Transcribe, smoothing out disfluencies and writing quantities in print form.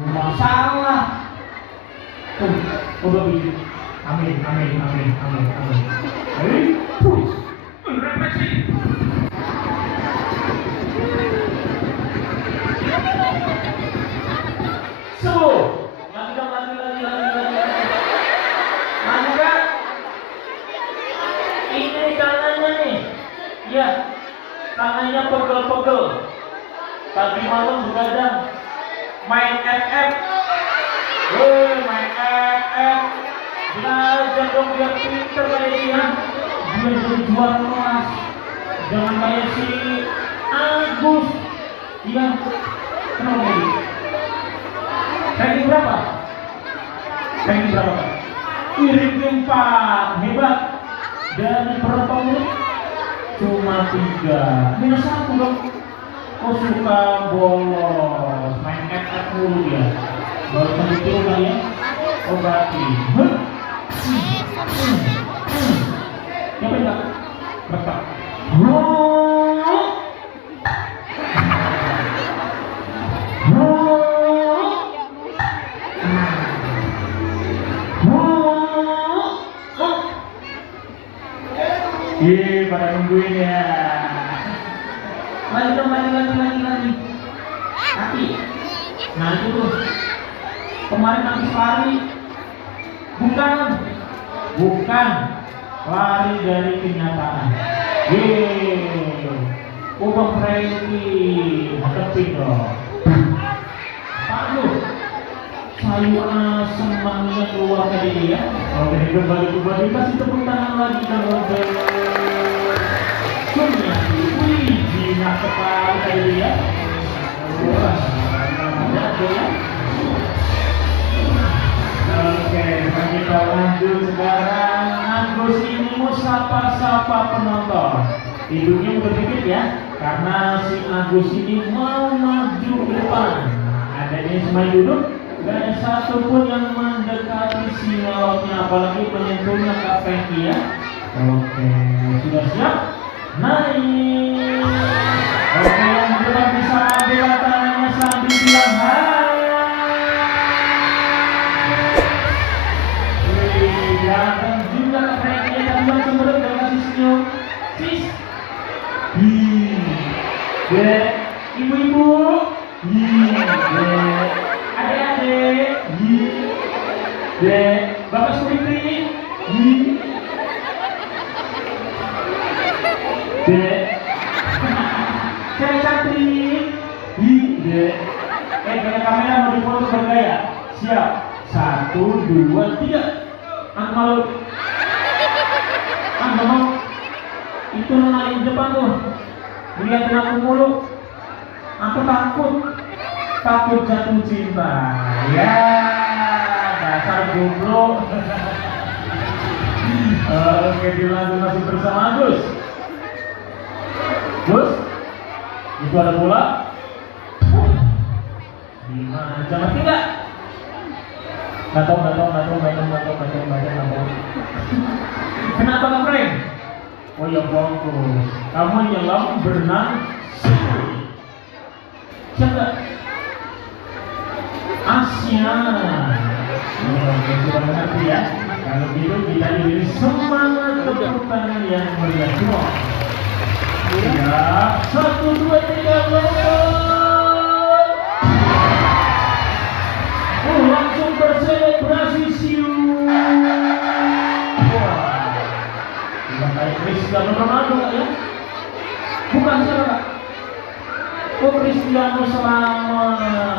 Masalah. Coba bikin. Amin, amin, amin, amin, amin. Push. Refleksi. Semua. Lagi dong, lagi. Mana kan? Ini tangannya nih. Ya, tangannya pegel-pegel. Tadi malam begadang main FF. Main FF. Belajar dong biar pinter kayak dia. Dia jadi juara kelas. Jangan kayak si Agus. Iya. Kenapa ini? Ranking berapa? Ranking berapa? Ranking 4. Hebat. Dari berapa menit? Cuma 3. Minus 1 dong. Kok suka bolos? Main FF dulu ya. Baru sampai turun kali ya. Obati. Siapa enggak? Bertak. Pada nungguin ya. Lagi dong, lagi. Tapi, nah itu tuh. Kemarin habis lari. Bukan. Lari dari kenyataan. Ubah Frankie. Hadapin dong. Pak lu. Sayur asem mangga keluar tadi ya. Oke, kembali kasih tepuk tangan lagi kalau wih, jinak sekali tadi ya. Oke, kita lanjut sekarang. Agus ini mau sapa penonton. Hidungnya udah dikit ya, karena si Agus ini mau maju ke depan. Adanya semua duduk, gak ada satupun yang mendekati si lawannya, apalagi menyentuhnya Kak Frankie ya. Oke, sudah siap? Naik. Oke, yang depan bisa ambil tangannya sambil bilang hai. Ganteng juga Frankie, tapi yang cemberut gak kasih senyum. Sis. Ibu-ibu. Adik-adik. Bapak Sumitri. Cewek cantik. Gaya kamera mau difoto bergaya. Siap. 1, 2, 3. Angkat malu. Mau. Itu nonalin depan tuh. Lihatin aku mulu. Aku takut jatuh cinta. Ya, dasar goblok. Oke, dilanjut masih bersama Agus. Gus, itu ada bola. Gimana? Jangan tidak. Nggak tahu. Kenapa nggak Frank? Oh ya bagus. Kamu nyelam berenang. Siapa? Asia. Oke, sudah mengerti ya. Kalau gitu kita diberi semangat tepuk tangan yang meriah semua. Ya, 1, 2, 3, lompat. Langsung berselebrasi siu. Wah, tidak kayak Cristiano Ronaldo ya? Bukan siapa Kak? Oh, Cristiano Selamat.